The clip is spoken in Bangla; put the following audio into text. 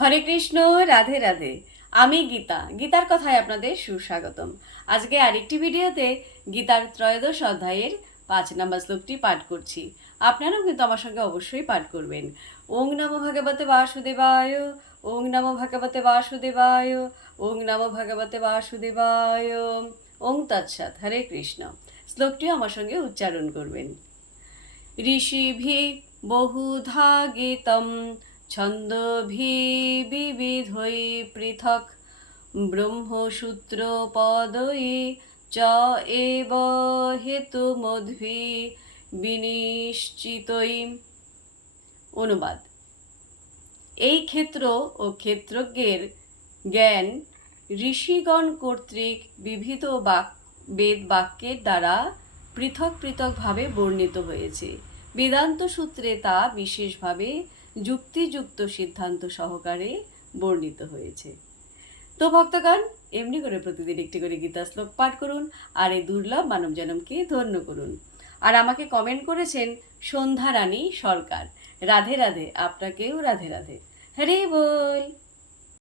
হরে কৃষ্ণ, রাধে রাধে। আমি গীতা, গীতার কথায় আপনাদের সুস্বাগতম। আজকে আরেকটি ভিডিওতে গীতার ত্রয়োদশ অধ্যায়ের 5 নম্বর শ্লোকটি পাঠ করছি। আপনারাও কিন্তু আমার সঙ্গে অবশ্যই পাঠ করবেন। ওং নমো ভগবতে বাসুদেবায়, ওং নমো ভগবতে বাসুদেবায়, ওং নমো ভগবতে বাসুদেবায়, ওং তৎসৎ। হরে কৃষ্ণ। শ্লোকটিও আমার সঙ্গে উচ্চারণ করবেন। ঋষিভি বহুধা গীতম ছন্দোভিবিবিধৈ পৃথক ব্রহ্মসূত্রপদৈ চ এব হেতুমদ্ভি বিনিশ্চিতৈ। অনুবাদ: এই ক্ষেত্র ও ক্ষেত্রজ্ঞের জ্ঞান ঋষিগণ কর্তৃক বিবিধ বেদ বাক্যের দ্বারা পৃথক পৃথকভাবে বর্ণিত হয়েছে। বেদান্ত সূত্রে তা বিশেষভাবে যুক্তিযুক্ত সিদ্ধান্ত সহকারে বর্ণিত হয়েছে। তো ভক্তগণ, এমনি করে প্রতিদিন একটি করে গীতা শ্লোক পাঠ করুন আর এই দুর্লভ মানব জনমকে ধন্য করুন। আর আমাকে কমেন্ট করেছেন সন্ধ্যা রানী সরকার। রাধে রাধে, আপনাকেও রাধে রাধে। হরে বল।